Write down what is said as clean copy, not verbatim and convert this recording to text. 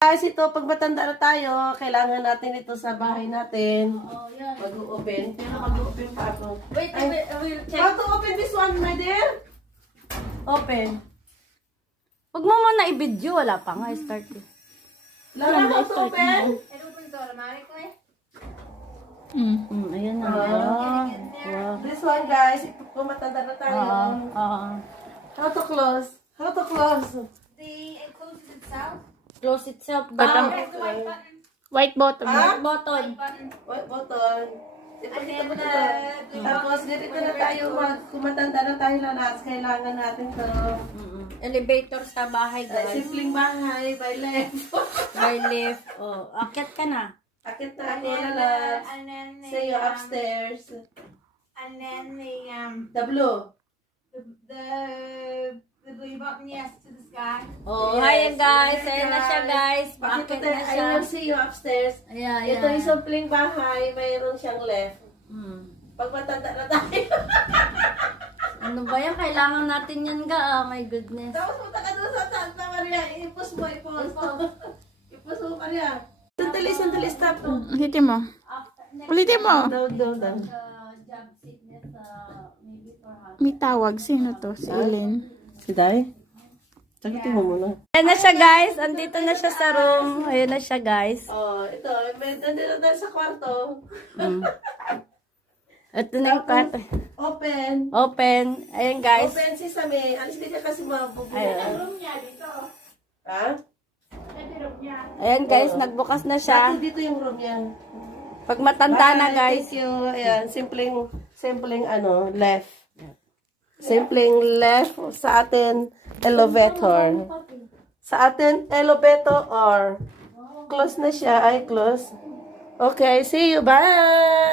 Guys, ito, pag matanda na tayo, kailangan natin ito sa bahay natin. Oh, yan. Mag-open. Pero mag-open pa ako. Wait, we'll check. How to open this one, my dear? Open. Huwag mo muna i-video. Wala pa nga. Start ko. Lara, how to open? It opens automatically. Ayan na. Wow. This one, guys, kung matanda na tayo. How to close? How to close? It closes itself. Close itself. Ah, There's the white button. White button. Ah? White button. White button. What button? Ipakita mo ito. the Tapos, dito na tayo, kung matanda na tayo lalas, kailangan natin to. Elevator sa bahay, guys. Simpleng bahay, by left. By lift. Oh, akit ka na. Akit na And ako then, lalas. and then the, Say you upstairs. and then The blue. the blue button, yes, to the sky. Oh, Yes, hi guys. yes, Ayan na siya, guys. Paakit na I siya. will see you upstairs. Ayan, Ito yung simpleng bahay, mayroon siyang left. Pag matanda na tayo. Ano ba yan? Kailangan natin yan, ga. My goodness. Tapos punta ka doon sa Santa Maria. Ipos mo. Ipos mo, Maria. Sandali, stop. Ulitin mo. Ulitin mo. Down. Job sickness, maybe for May tawag. Sino to? Si Ellen. Si Day? Sagutin mo muna. Ayan na siya, guys. Andito na siya sa room. Ayan na siya, guys. Oh, ito. Nandito na sa kwarto. Ito na yung kwarto. Open. Open. Ayan, guys. Open si Sami. Alis ka kasi mabubuo. Ayan. Room niya dito. Ha? Ito room niya. Ayan, guys. Nagbukas na siya. Dito yung room yan. Pag matanda na, Bye, guys. Thank you. Ayan, simpleng left. Simpleng left sa atin elevator. Sa atin elevator. Close na siya. Ay, close. Okay, see you. Bye!